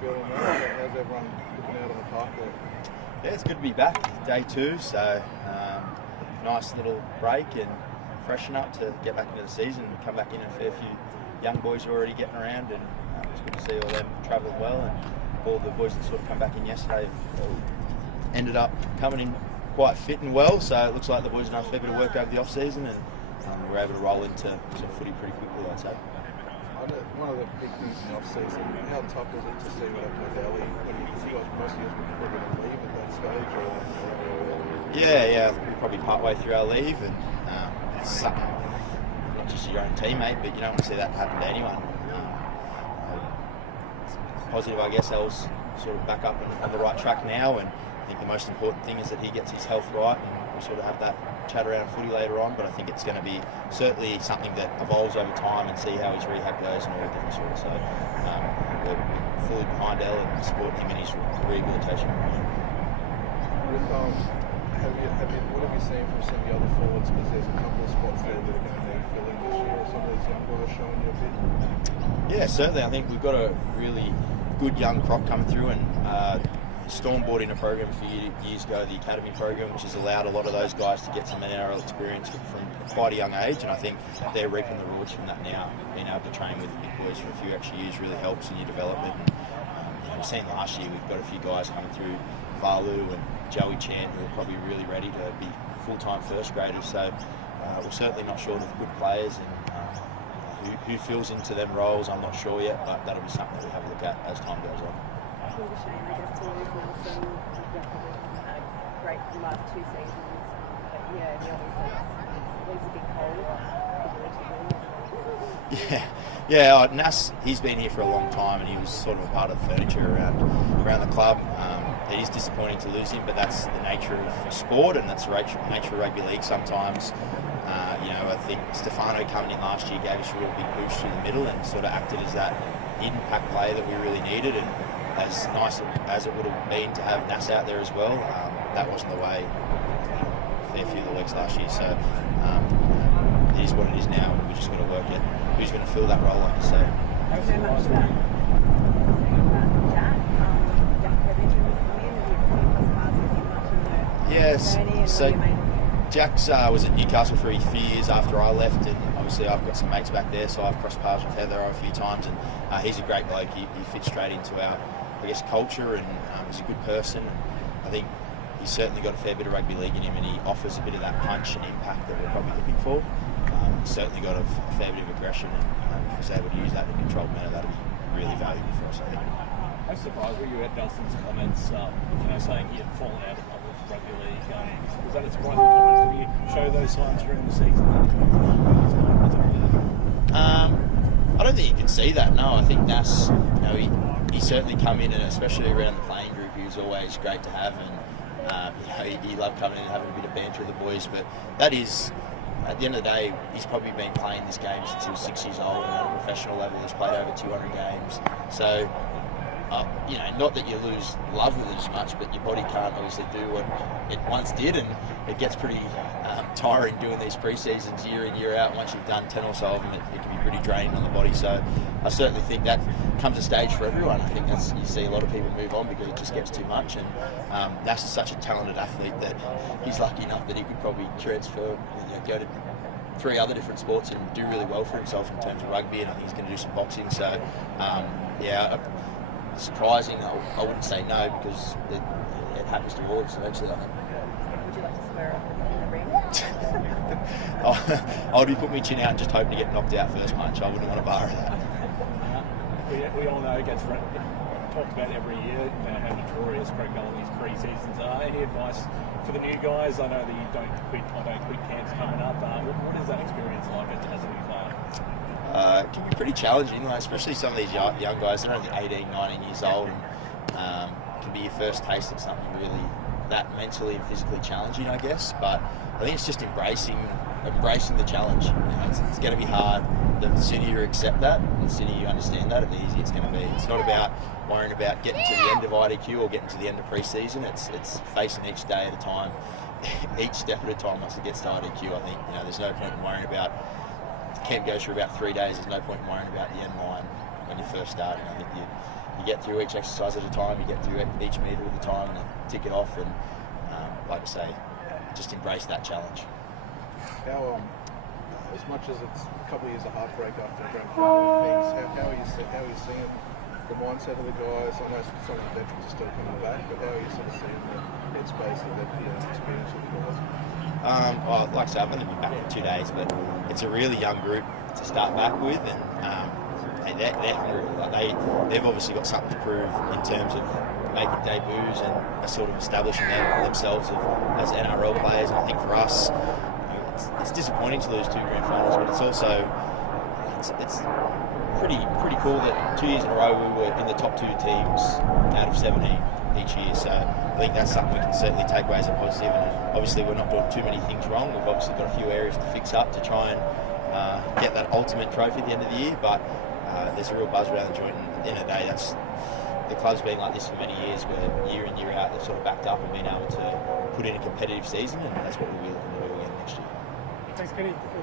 you feeling now? How's everyone looking out on the park there? Yeah, it's good to be back. Day 2, so nice little break and freshen up to get back into the season and come back in. A fair few young boys are already getting around, and it's good to see all them travelling well. And all the boys that sort of come back in yesterday have ended up coming in quite fit and well. So it looks like the boys have done a fair bit of work over the off season, and we're able to roll into sort of footy pretty quickly, I'd say. One of the big things in the off season, how tough was it to see what happened with Eli when you guys most of you were probably going to leave at that stage? Yeah, we're probably part way through our leave, and it's something, not just your own teammate, but you don't want to see that happen to anyone. It's positive, I guess, El's sort of back up and on the right track now, and I think the most important thing is that he gets his health right, and we'll sort of have that chat around footy later on. But I think it's going to be certainly something that evolves over time, and see how his rehab goes and all the different sorts. So we're fully behind El and supporting him in his rehabilitation. What have you seen from some of the other forwards? Because there's a couple of spots there that are going to need filling this year. Are some of these young boys showing you a bit? Yeah, certainly. I think we've got a really good young crop coming through, and Storm brought in a program a few years ago, the Academy program, which has allowed a lot of those guys to get some NRL experience from quite a young age, and I think they're reaping the rewards from that now. Being able to train with the big boys for a few extra years really helps in your development. And we've seen last year, we've got a few guys coming through, Valu and Joey Chan, who are probably really ready to be full-time first graders. So we're certainly not short of good players, and who fills into them roles, I'm not sure yet, but that'll be something that we have a look at as time goes on. It's a shame, I guess, to lose Nelson. He probably had a great last 2 seasons, but yeah, he obviously leaves a big hole. Yeah. Nas, he's been here for a long time, and he was sort of a part of the furniture around the club. It is disappointing to lose him, but that's the nature of sport, and that's the nature of rugby league sometimes. I think Stefano coming in last year gave us a real big boost through the middle and sort of acted as that impact player that we really needed. And as nice as it would have been to have Nas out there as well, that wasn't the way a fair few of the weeks last year. So it is what it is now, and we're just going to work at who's going to fill that role, like I say. Thanks very much for that. Yes, so Jack's was at Newcastle for a few years after I left, and obviously I've got some mates back there, so I've crossed paths with Heather a few times, and he's a great bloke. He fits straight into our, I guess, culture, and he's a good person. I think he's certainly got a fair bit of rugby league in him, and he offers a bit of that punch and impact that we're probably looking for. He's certainly got a fair bit of aggression, and if he's able to use that in a controlled manner, that'll be really valuable for us, I think. How surprised were you at Nelson's comments, saying he had fallen out of love with rugby league? Was that a surprising comment? Did you show those signs during the season? I don't think you can see that. No, I think Nas, he certainly come in, and especially around the playing group, he was always great to have, and he loved coming in and having a bit of banter with the boys. But that is, at the end of the day, he's probably been playing this game since he was 6 years old, and at a professional level, he's played over 200 games. So. Not that you lose love with it as much, but your body can't obviously do what it once did, and it gets pretty tiring doing these pre-seasons year in, year out. Once you've done 10 or so of them, it can be pretty draining on the body. So I certainly think that comes a stage for everyone. I think you see a lot of people move on because it just gets too much, and Nash is such a talented athlete that he's lucky enough that he could probably transfer, go to 3 other different sports and do really well for himself in terms of rugby, and I think he's going to do some boxing. So surprising, I wouldn't say no, because it happens to all of us eventually, I think. Would you like to square off in the ring? I would be putting my chin out and just hoping to get knocked out first punch. I wouldn't want to borrow that. We all know it gets talked about every year, how notorious Craig Bellamy's pre-seasons are. Any advice for the new guys? I know that you don't quit camps coming up. What is that experience like as a new player? It can be pretty challenging, especially some of these young guys. They're only 18, 19 years old, and can be your first taste of something really that mentally and physically challenging, I guess. But I think it's just embracing the challenge. It's going to be hard. The sooner you accept that, the sooner you understand that, and the easier it's going to be. It's not about worrying about getting to the end of IDQ or getting to the end of pre-season. It's facing each day at a time, each step at a time once it gets to IDQ. I think there's no point in worrying about. Camp goes for about 3 days. There's no point in worrying about the end line when you're first starting. I think you get through each exercise at a time, you get through each metre at a time, and tick it off. And like I say, just embrace that challenge. How as much as it's a couple of years of heartbreak after the grand final and things, how are you seeing the mindset of the guys? I know some of the veterans are still coming back, but how are you sort of seeing the headspace and the experience of the guys? Well, like I said, I've only been back for 2 days, but it's a really young group to start back with, and they're hungry. Like they've obviously got something to prove in terms of making debuts and sort of establishing themselves as NRL players. And I think for us, it's disappointing to lose 2 grand finals, but it's also it's pretty cool that 2 years in a row we were in the top 2 teams out of 17 each year. So I think that's something we can certainly take away as a positive. And obviously we're not doing too many things wrong. We've obviously got a few areas to fix up to try and get that ultimate trophy at the end of the year. But there's a real buzz around the joint, and at the end of the day, the club's been like this for many years, where year in, year out, they've sort of backed up and been able to put in a competitive season, and that's what we'll be looking to do again next year. Thanks, Kenny.